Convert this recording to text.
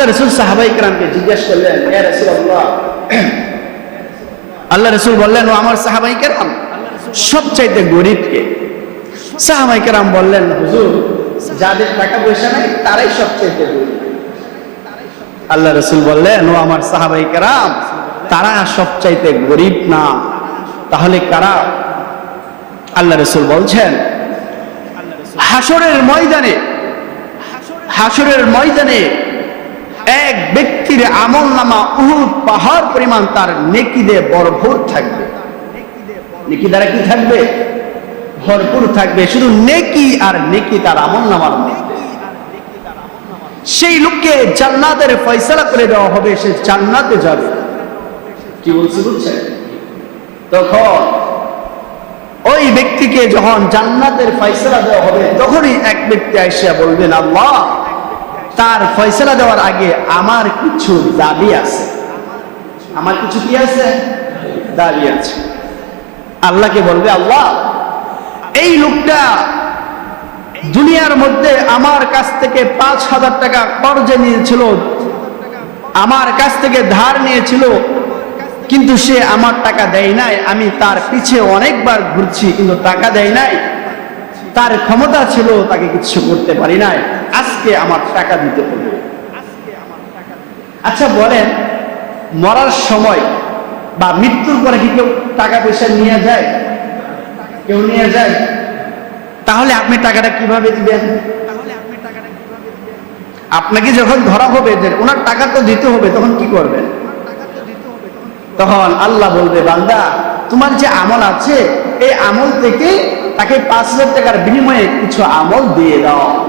আল্লাহ রাসূল সাহাবায়ে কেরামকে জিজ্ঞেস করলেন, ইয়া রাসূলুল্লাহ, আল্লাহ রাসূল বললেন, ও আমার সাহাবায়ে কেরাম, সবচাইতে গরীব কে? সাহাবায়ে কেরাম বললেন, হুজুর, যাদের টাকা পয়সা নাই তারাই সবচাইতে গরীব। আল্লাহ রাসূল বললেন, ও আমার সাহাবায়ে কেরাম, তারা সবচাইতে গরীব না, তাহলে কারা? আল্লাহ রাসূল বলছেন, হাসরের ময়দানে এক ব্যক্তির আমলনামা উহুদ পাহাড় পরিমাণ তার নেকি দিয়ে ভরপুর থাকবে। নেকি দ্বারা কি থাকবে? ভরপুর থাকবে। শুধু নেকি আর নেকি তার আমলনামার মধ্যে। সেই লোককে জান্নাতের ফয়সালা করে দেওয়া হবে, সে জান্নাতে যাবে। কি বলছি বুঝছেন? তখন ওই ব্যক্তিকে যখন জান্নাতের ফয়সালা দেওয়া হবে, তখনই এক ব্যক্তি আইসা বলবেন, আল্লাহ, তার ফয়সালা দেওয়ার আগে আমার কিছু দাবি আছে। আমার কিছু কি আছে? দাবি আছে। আল্লাহকে বলবে, আল্লাহ, এই লোকটা দুনিয়ার মধ্যে আমার কাছ থেকে 5,000 টাকা কর্জে নিয়েছিল, আমার কাছ থেকে ধার নিয়েছিল, কিন্তু সে আমার টাকা দেয় নাই। আমি তার পিছে অনেকবার ঘুরছি, কিন্তু টাকা দেয় নাই। তার ক্ষমতা ছিল, তাকে কিছু করতে পারি নাই। আজকে আমার টাকা দিতে হবে। আচ্ছা বলেন, মরার সময় বা মৃত্যুর পরে কি কেউ টাকা পয়সা নিয়ে যায়? কেউ নিয়ে যায়? তাহলে আপনি টাকাটা কিভাবে দিবেন? আপনাকে যখন ধরা হবে যে ওনার টাকা তো দিতে হবে, তখন কি করবেন? তখন আল্লাহ বলবে, বান্দা, তোমার যে আমল আছে, এই আমল থেকে তাকে 5,000 টাকার বিনিময়ে কিছু আমল দিয়ে দাও।